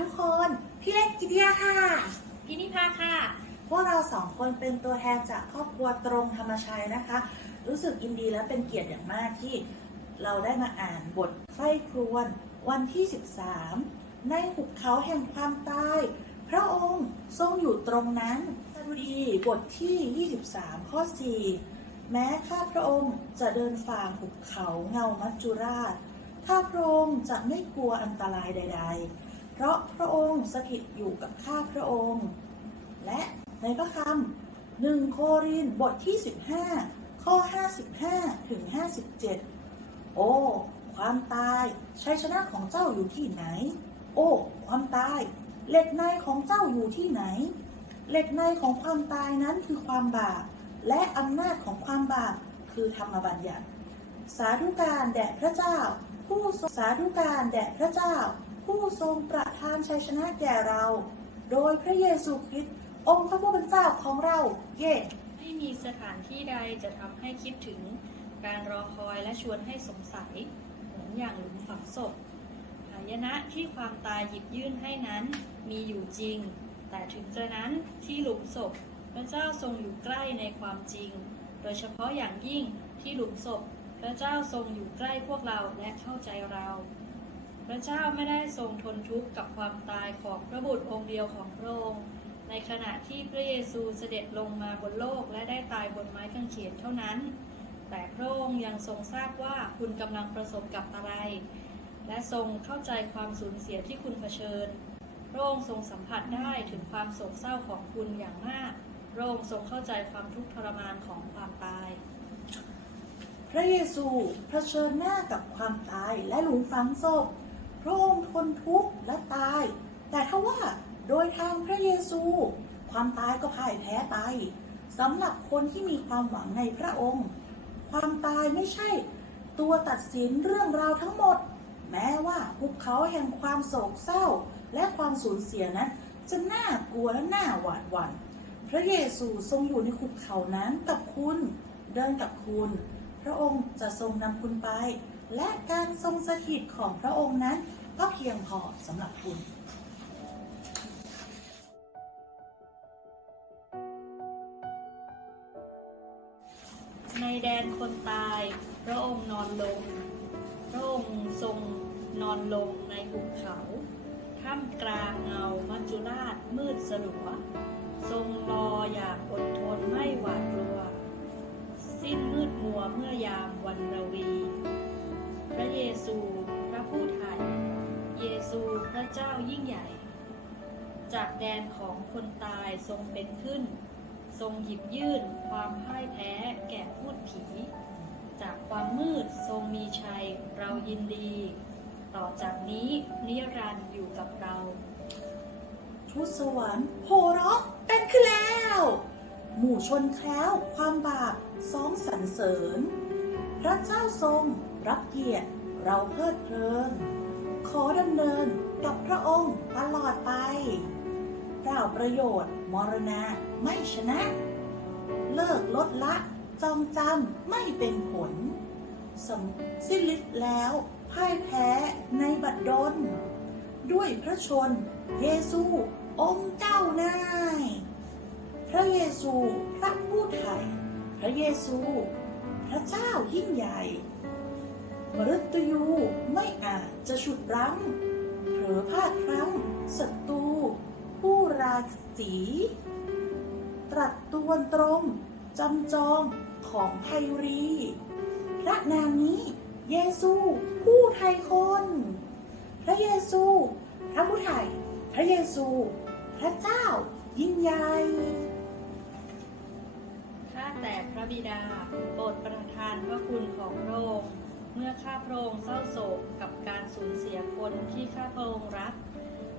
ทุกคน พี่เล็กกิติยาค่ะ พี่นิพาค่ะ พวกเราสองคนเป็นตัวแทนจากครอบครัวตรงธรรมชัยนะคะ รู้สึกยินดีและเป็นเกียรติอย่างมากที่เราได้มาอ่านบทไข้ครวนวันที่ 13 ในหุบเขาแห่งความตาย พระองค์ทรงอยู่ตรงนั้นสดุดีบทที่ 23 ข้อ 4 แม้ข้าพระองค์จะเดินฝ่าหุบเขาเงามัจจุราชข้าพระองค์จะไม่กลัวอันตรายใด ๆ เพราะพระองค์สถิตอยู่กับข้าพระองค์ และในพระคำหนึ่งโครินบทที่ 15 ข้อ 55 ถึง 57 โอ้ ความตายชัยชนะของเจ้าอยู่ที่ไหน โอ้ ความตายเหล็กในของเจ้าอยู่ที่ไหน เหล็กในของความตายนั้นคือความบาป และอำนาจของความบาปคือธรรมบัญญัติ สาธุการแด่พระเจ้า ผู้ทรงสาธุการแด่พระเจ้า ผู้ทรงประทานชัยชนะแก่เรา โดยพระเยซูคริสต์องค์พระผู้เป็นเจ้าของเรา เย่ไม่มีสถานที่ใดจะทำให้คิดถึงการรอคอยและชวนให้สงสัย เหมือนอย่างหลุมฝังศพหายนะที่ความตายหยิบยื่นให้นั้นมีอยู่จริง แต่ถึงกระนั้นที่หลุมศพ พระเจ้าทรงอยู่ใกล้ในความจริง โดยเฉพาะอย่างยิ่งที่หลุมศพ พระเจ้าทรงอยู่ใกล้พวกเราและเข้าใจเรา พระเจ้าไม่ได้ทรงทนทุกข์กับความตายของพระบุตรองค์เดียวของพระองค์ ในขณะที่พระเยซูเสด็จลงมาบนโลกและได้ตายบนไม้กางเขนเท่านั้น แต่พระองค์ยังทรงทราบว่าคุณกำลังประสบกับอะไร และทรงเข้าใจความสูญเสียที่คุณเผชิญ พระองค์ทรงสัมผัสได้ถึงความโศกเศร้าของคุณอย่างมาก พระองค์ทรงเข้าใจความทุกข์ทรมานของความตายพระเยซูเผชิญหน้ากับความตายและหลุมฝังศพพ ระองค์ทนทุกข์และตาย แต่ทว่าโดยทางพระเยซู ความตายก็พ่ายแพ้ไปสำหรับคนที่มีความหวังในพระองค์ ความตายไม่ใช่ ตัวตัดสินเรื่องราวทั้งหมด แม้ว่าภูเขาแห่งความโศกเศร้า และความสูญเสียนั้น จะน่ากลัวและน่าหวาดหวั่นพระเยซูทรงอยู่ในขุบเขานั้นกับคุณ เดินกับคุณ พระองค์จะทรงนำคุณไป และการทรงสถิตของพระองค์นั้นก็เพียงพอสำหรับคุณในแดนคนตาย พระองค์นอนลง พระองค์ทรงนอนลงในหุบเขา ท่ามกลางเงามัจจุราชมืดสลัว ระเจ้ายิ่งใหญ่ จากแดนของคนตายทรงเป็นขึ้น ทรงหยิบยื่นความพ่ายแพ้แก่พูดผี จากความมืดทรงมีชัยเรายินดี ต่อจากนี้นิรันดร์อยู่กับเราทูตสวรรค์โหเราะเป็นขึ้นแล้ว หมู่ชนแคล้วความบาปซ้อมสรรเสริญ พระเจ้าทรงรับเกียรติเราเพลิดเพลิน ขอดำเนินกับพระองค์ตลอดไปเปล่าประโยชน์ มรณะไม่ชนะ เลิกลดละจองจำไม่เป็นผล สมสิ้นฤทธิ์แล้วพ่ายแพ้ในบัดดล ด้วยพระชน เยซู องค์เจ้านาย พระเยซูพระผู้ไถ่พระเยซู พระเจ้ายิ่งใหญ่ มฤตยูไม่อาจจะฉุดรั้งเผลอพลาดพลั้งศัตรูผู้ราศีตรัสตวนตรงจำจองของไทรี พระนามนี้ เยซู ผู้ไทยคน พระเยซู พระผู้ไถ่พระเยซู พระเจ้า ยิ่งใหญ่ข้าแต่พระบิดาโปรดประทานพระคุณของพระองค์ เมื่อข้าพระองค์เศร้าโศกกับการสูญเสียคนที่ข้าพระองค์รัก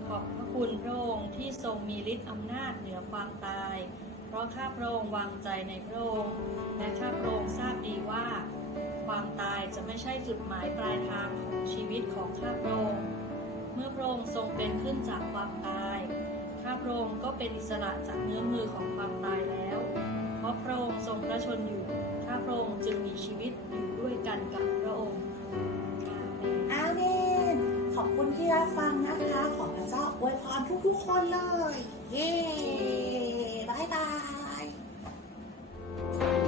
ขอบพระคุณพระองค์ที่ทรงมีฤทธิ์อำนาจเหนือความตาย เพราะข้าพระองค์วางใจในพระองค์ และข้าพระองค์ทราบดีว่า ความตายจะไม่ใช่จุดหมายปลายทางของชีวิตของข้าพระองค์ เมื่อพระองค์ทรงเป็นขึ้นจากความตาย ข้าพระองค์ก็เป็นอิสระจากเนื้อมือของความตายแล้ว เพราะพระองค์ทรงพระชนอยู่ ข้าพระองค์จึงมีชีวิตอยู่ด้วยกันกับ วยพรทุกๆคนเลย เย้บายบาย